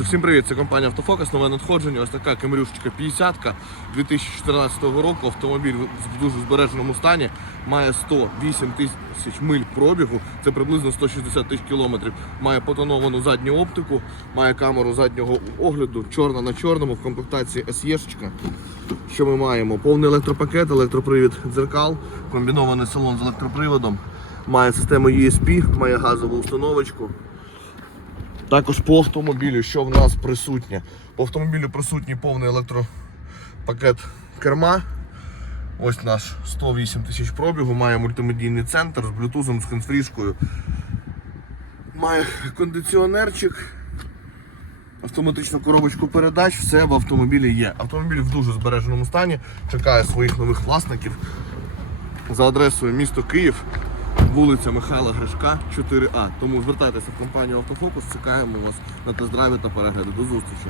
Всім привіт, це компанія Автофокус, нове надходження. Ось така Камрюшечка 50-ка 2014 року. Автомобіль в дуже збереженому стані, має 108 тисяч миль пробігу, це приблизно 160 тисяч кілометрів. Має потоновану задню оптику, має камеру заднього огляду, чорна на чорному, в комплектації SE-шечка. Що ми маємо? Повний електропакет, електропривід дзеркал, комбінований салон з електроприводом, має систему ESP, має газову установочку. Також по автомобілю, що в нас присутнє? По автомобілю присутній повний електропакет керма. Ось наш 108 тисяч пробігу, має мультимедійний центр з блютузом, з хендсфрішкою. Має кондиціонерчик, автоматичну коробочку передач, все в автомобілі є. Автомобіль в дуже збереженому стані, чекає своїх нових власників. За адресою місто Київ, вулиця Михайла Гришка, 4А. Тому звертайтеся в компанію Автофокус, чекаємо вас на тест-драйві та перегляди. До зустрічі!